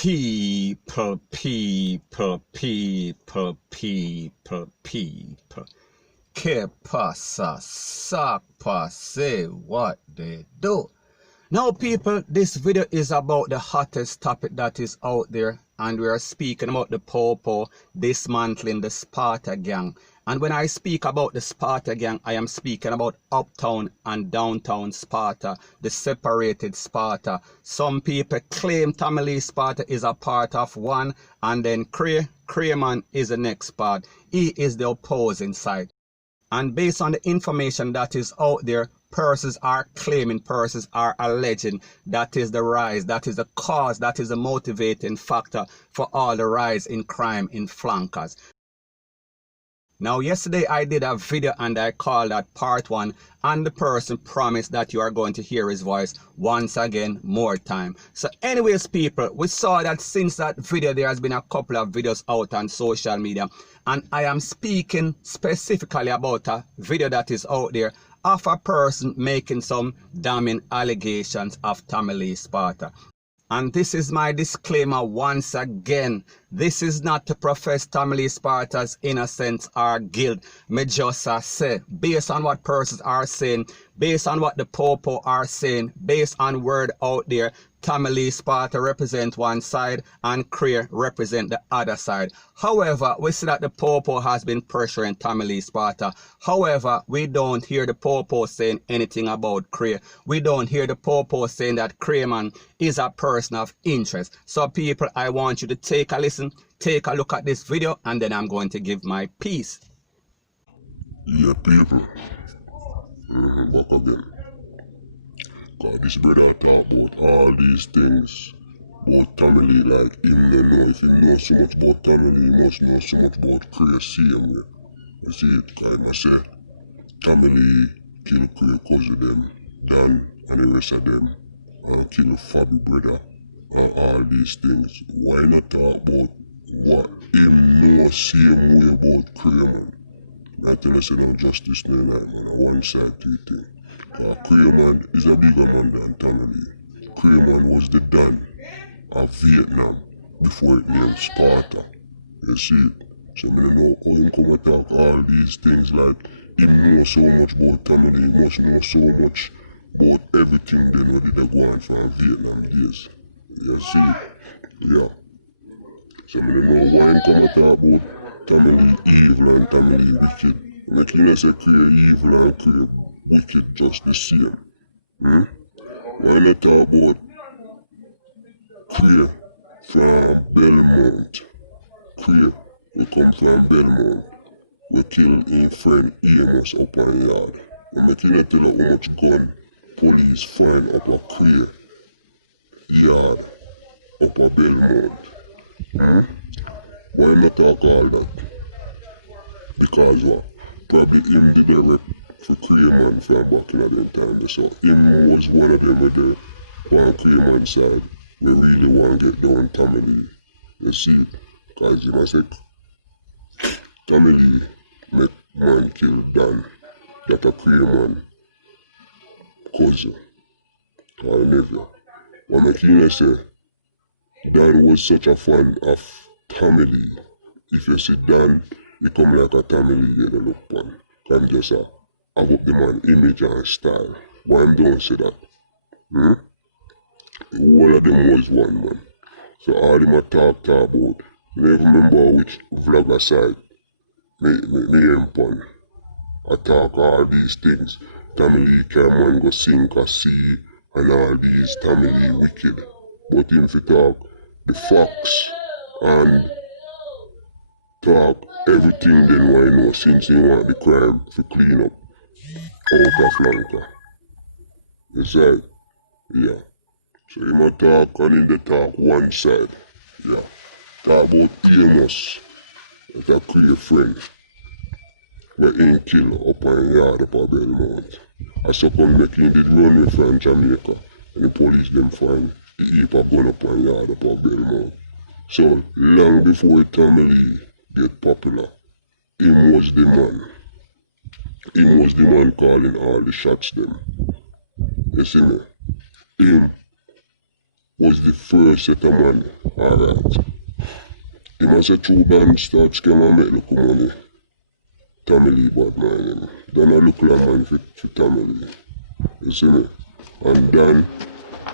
People. Que pasa, sac passe, what they do. Now people, this video is about the hottest topic that is out there, and we are speaking about the Popo dismantling the SPARTA gang. And when I speak about the SPARTA gang, I am speaking about uptown and downtown SPARTA, the separated SPARTA. Some people claim Tamale SPARTA is a part of one, and then Crayman is the next part. He is the opposing side. And based on the information that is out there, persons are claiming, persons are alleging that is the rise, that is the cause, that is the motivating factor for all the rise in crime in flankers. Now yesterday I did a video and I called that part 1, and the person promised that you are going to hear his voice once again more time. So anyways people, we saw that since that video there has been a couple of videos out on social media, and I am speaking specifically about a video that is out there of a person making some damning allegations of Tamale SPARTA. And this is my disclaimer once again. This is not to profess Tamale SPARTA's innocence or guilt. Me just say, based on what persons are saying, based on what the Popo are saying, based on word out there, Tamale SPARTA represent one side and Cray represent the other side. However, we see that the Popo has been pressuring Tamale SPARTA. However, we don't hear the Popo saying anything about Cray. We don't hear the Popo saying that Crayman is a person of interest. So people, I want you to take a listen, take a look at this video, and then I'm going to give my piece. Yeah, people. Back again. Cause this brother talk about all these things about Tamale, like him they know. If he knows so much about Tamale, he must know so much about Cray same way. You see it, cause I say Tamale kill Cray cousin them, Dan and the rest of them, and kill Fabi brother, and all these things. Why not talk about what him know same way about Cray, man? I tell you, say no justice no like, man, a one side to it thing. Crayman is a bigger man than Tamale. Crayman was the Dan of Vietnam before it named Sparta. You see it? So I don't know how him come and talk all these things like him know so much about Tamale, he must know so much about everything then what did go on from Vietnam days. You see it? Yeah. So I don't know why him come and talk about Tamale evil and Tamale wicked. I can't say Cray evil and Cray wicked just the same. Why not talk about Cray from Belmont? Cray, we come from Belmont. We kill his friend Amos up on yard. And I can't tell you how much gun police find up a Cray yard up a Belmont. Why not talk all that? Because what? Probably him did the rep for Crayman from back in them time. So him was one of them with the one Crayman side. We really want to get down Tamale. You see, because you must say Tamale make man kill Dan. That a Crayman cousin or nephew. What I can say, Dan was such a fan of Tamale. If you see Dan, he come like a Tamale, you don't look upon. Come just have up the man image and style. Why don't say that? One of them was one man. So all them a talk about, never remember which vlogger side, me Pon. I talk all these things. Tamale can man go sink or sea and all these Tamale wicked. But him fi talk the facts and talk everything then why know since he want the crime to clean up out of Lanka. You see? Yeah. So he might talk and in the talk one side. Yeah. Talk about Amos, that a Cray friend, where he kill up on yard up at Belmont. I so come make him did run away from Jamaica and the police them find he heap a gun up on yard up at Belmont. So long before Tamale get popular, him was the man. Him was the man calling all the shots them. You see me? Him was the first set of money. Alright. He must have two bands start scam and make look money. Family bad man. Then I look like man for family. You see me? And Dan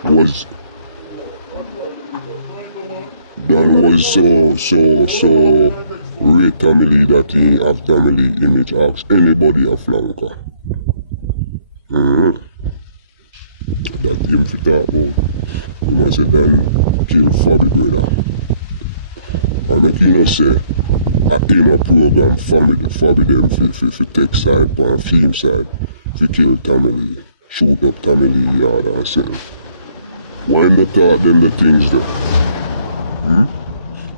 was so rate family that he have family image ask anybody a flanker. That him for talk about. He must have then kill Fabi brother. And make you know say I in a program family Fabi them for take side on film side for kill family, shoot up family yard and say why not talk them the things that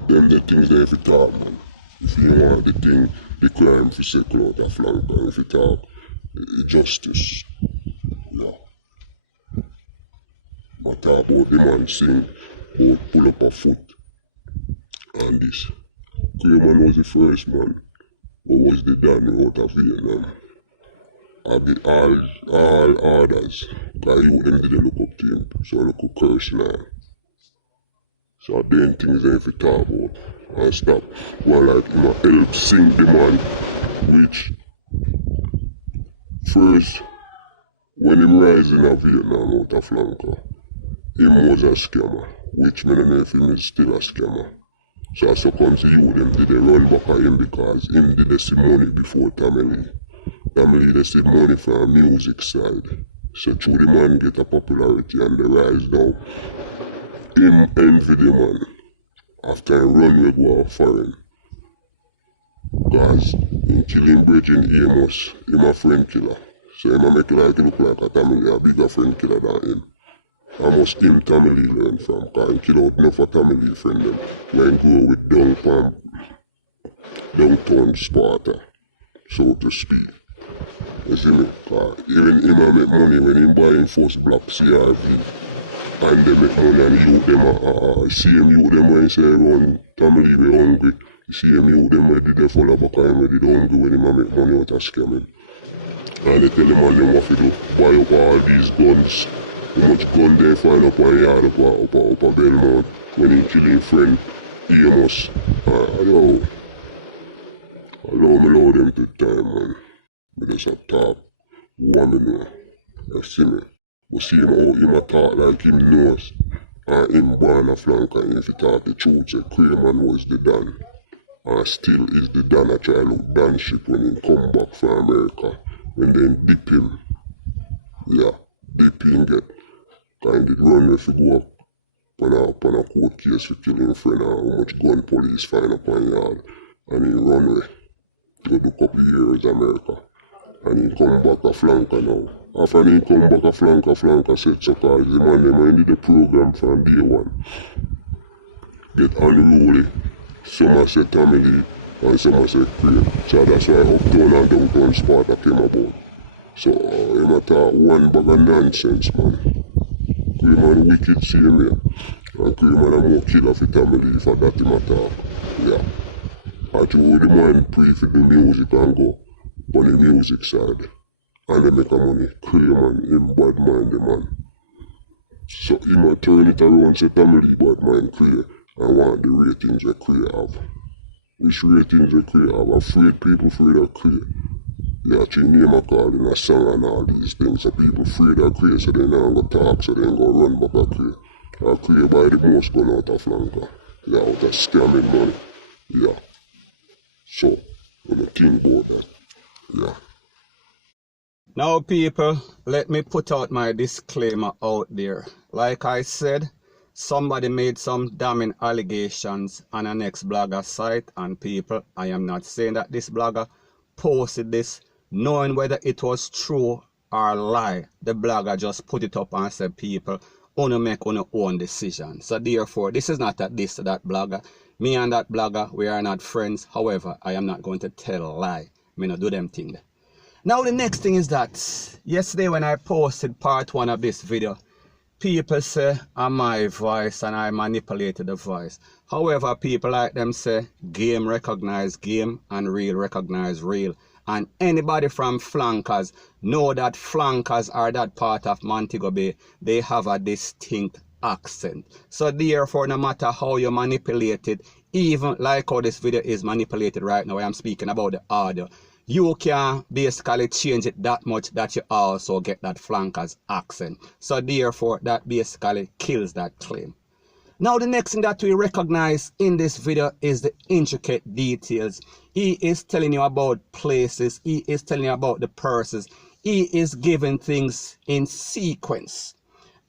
them the things that if you talk man. If you want the thing, the crime for circle out a flank and if you talk justice. Yeah. But talk about the man saying about pull up a foot and this. Craman was the first man, but was the Dan out of Vietnam. I get all others, because you them didn't look up to him, so I look up curse now. So then things that if you talk about and stop. Well, like, you know, help sing the man, which first, when him rising in Vietnam out of flanker, him was a scammer, which I don't know if him is still a scammer. So as comes to you, them did they run back at him because him did they see money before Tamale. Tamale they see money from a music side. So through the man get a popularity and the rise down. Him envy the man after him run we go foreign. Cause in killing Bridging Amos, him a friend killer. So him a make like look like a Tamale a bigger friend killer than him. Almost him Tamale learn from, cause he kill out enough of Tamale friend them. When go with downtown Sparta, so to speak. You see me? Cause even him a make money when him buying first black CRV. And they make money and the youth them see him youth them when he say run Tamale we hungry. You see him youth them where they fall off a kind where they hungry when him a make money out of scamming. And they tell him man them what to do, buy up all these guns. How much gun they find up on yard up a Belmont when he kill his friend Amos. Allow them to time man. But just a talk woman know. You see me? But see him how him a talk like him knows. And him born a flanker and if he talk the truth say Craman was the Dan. And still is the Dan a try look Dan shit when he come back from America. When they dip him. Yeah, dip him get. Kind of run if you go up on a court case for killing a friend and how much gun police find up on yard. And he run away. Go do a couple of years America. And he come back a flanker now. After he come back a flanker said so cause the man them did the program from day one. Get unruly. Some say Tamale and some say Cray. So that's why uptown and downtown Sparta came about. So him a talk one bag of nonsense man. Craman wicked see him here. And Craman a more killer for Tamale for that him a talk. Yeah. And you the man pray for the music and go on the music side. And they make a money. Craman, him bad mind the man. So him a turn it around say Tamale bad mind Cray and want the ratings that Cray have. Which ratings that Cray have? Afraid people afraid of Cray. They actually name a call in a song and all these things. So people afraid of Cray so they not go talk so they ain't go run back at Cray. And Cray buy the most gun out of flanker. Yeah, out of scamming money. Yeah. So, when you think about that, yeah. Now people, let me put out my disclaimer out there. Like I said, somebody made some damning allegations on a next blogger site, and people, I am not saying that this blogger posted this knowing whether it was true or lie. The blogger just put it up and said people only make on your own decision. So therefore, this is not that this or that blogger. Me and that blogger, we are not friends. However, I am not going to tell a lie. Me not do them thing. Now the next thing is that yesterday when I posted part 1 of this video, people say I'm my voice and I manipulated the voice. However, people like them say game recognize game and real recognize real. And anybody from flankers know that flankers are that part of Montego Bay. They have a distinct accent. So therefore, no matter how you manipulate it, even like how this video is manipulated right now, I'm speaking about the audio, you can basically change it that much that you also get that flankers accent. So therefore, that basically kills that claim. Now the next thing that we recognize in this video is the intricate details. He is telling you about places, he is telling you about the persons, he is giving things in sequence.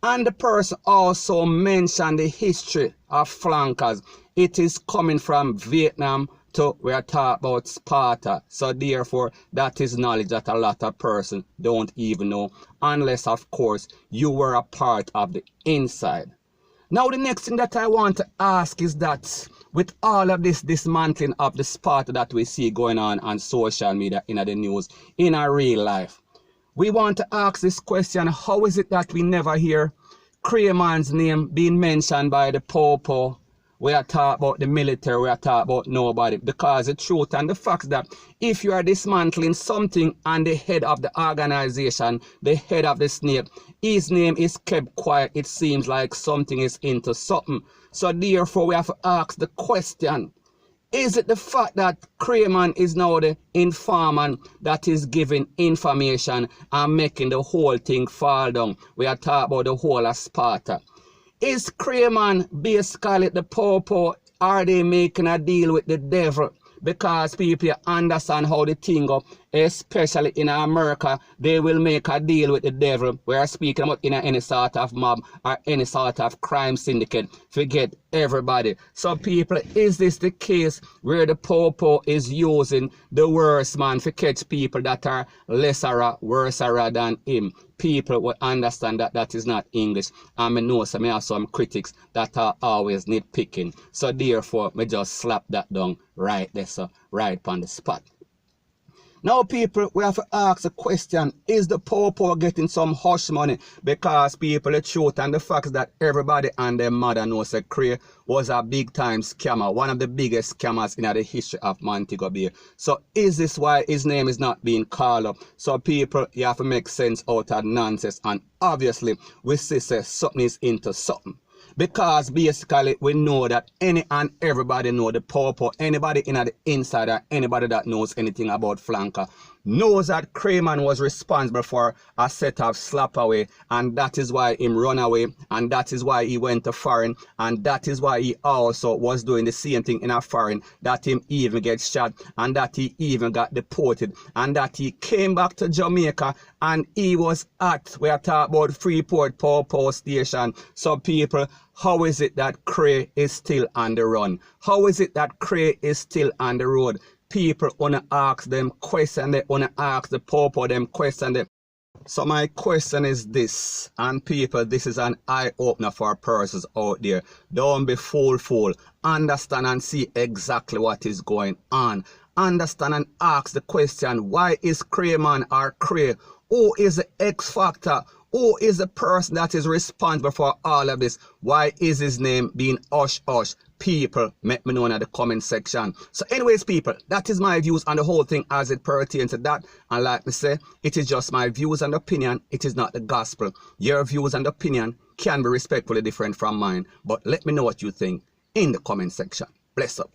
And the person also mentioned the history of flankers. It is coming from Vietnam to, we are talking about SPARTA. So therefore, that is knowledge that a lot of persons don't even know, unless of course you were a part of the inside. Now the next thing that I want to ask is that with all of this dismantling of the SPARTA that we see going on social media, in the news, in our real life, we want to ask this question: how is it that we never hear CRAY man's name being mentioned by the Popo? We are talking about the military, we are talking about nobody. Because the truth and the fact that if you are dismantling something and the head of the organization, the head of the snake, his name is kept quiet, it seems like something is into something. So therefore we have to ask the question: is it the fact that CRAY man is now the informant that is giving information and making the whole thing fall down? We are talking about the whole of SPARTA. Is CRAY man basically the Popo? Are they making a deal with the devil? Because people understand how the thing go, especially in America, they will make a deal with the devil. We are speaking about in any sort of mob or any sort of crime syndicate. Forget everybody. So people, is this the case where the Popo is using the worst man to catch people that are lesser, worse than him? People will understand that that is not English. And I know some have some critics that are always nitpicking. So therefore, me just slap that down right there, so right on the spot. Now people, we have to ask the question: is the Popo getting some hush money? Because people, the truth and the fact that everybody and their mother knows that CRAY was a big time scammer, one of the biggest scammers in the history of Montego Bay. So is this why his name is not being called up? So people, you have to make sense out of nonsense, and obviously we see something is into something. Because basically we know that any and everybody know the Popo, anybody in the insider, anybody that knows anything about flanker, knows that CRAY man was responsible for a set of slap away, and that is why him run away, and that is why he went to foreign, and that is why he also was doing the same thing in a foreign, that him even get shot, and that he even got deported, and that he came back to Jamaica, and he was at, we are talking about Freeport Popo Station. So people, how is it that CRAY is still on the run? How is it that CRAY is still on the road? People wanna ask them questions, they wanna ask the Popo them questions. So my question is this, and people, this is an eye-opener for persons out there. Don't be fool. Understand and see exactly what is going on. Understand and ask the question: why is CRAY man or CRAY? Who is the X factor? Who is the person that is responsible for all of this? Why is his name being hush? People, let me know in the comment section. So anyways people, that is my views on the whole thing as it pertains to that. And like me say, it is just my views and opinion. It is not the gospel. Your views and opinion can be respectfully different from mine. But let me know what you think in the comment section. Bless up.